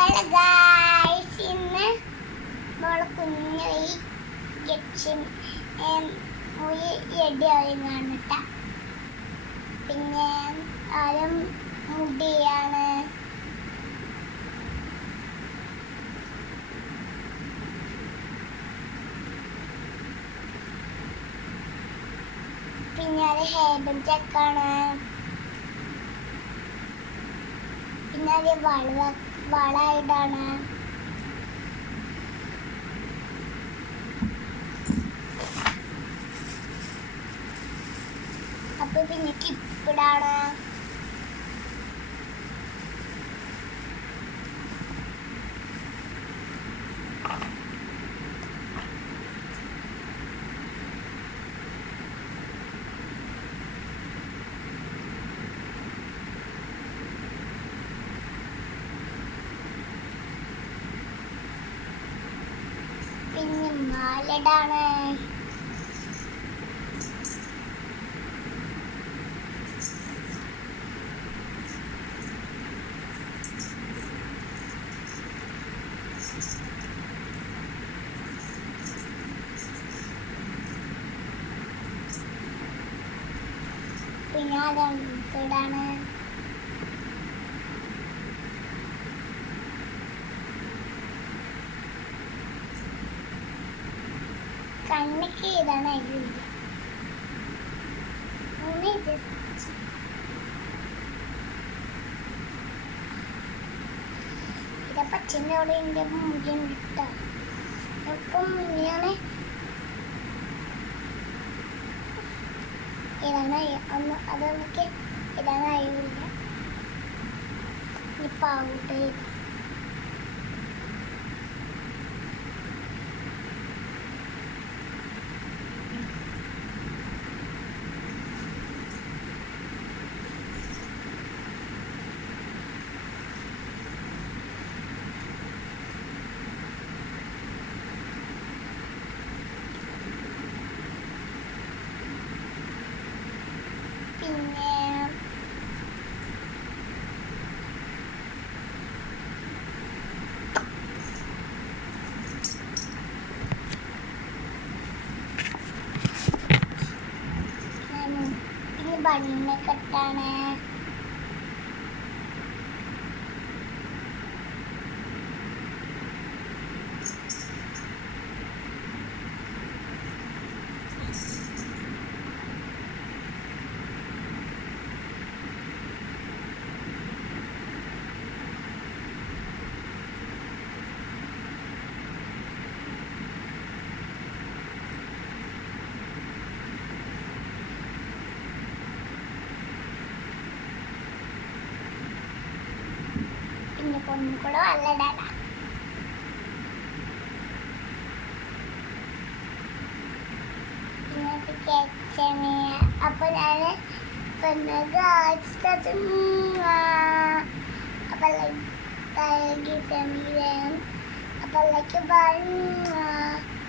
Hello guys, ഇന്ന് നമ്മളെ കുഞ്ഞു ഈ ഗെച്ചിൻ റെഡിയായി കാണട്ട. പിന്നെ ആരും മുടിയാണ്. പിന്നെ അത് ഹെയർ ചെക്കാണ്. പിന്നെ അത് വളയിടാണ്. അപ്പൊ പിന്നെ ക്ലിപ്പിടാണ്. പിന്നെ മാലയിടാണ്. പിന്നെ അതിടാണ്. കണ്ണിക്ക് ഇതാണ് ഇതപ്പച്ചൻ്റെ അവിടെ എൻ്റെ മുടി ഇട്ട ഇപ്പം ഇങ്ങനെ ഇതാണ് ഒന്ന് അതൊക്കെ ഇതാണ് അറിയില്ല. ഇപ്പം ആവട്ടെ. പിന്നെ ബണ്ണ കെട്ടാണ്. പിന്നെ പൊന്നുകൂടെ വല്ലടാണ്. അപ്പൊ ഞാന് അപ്പൊ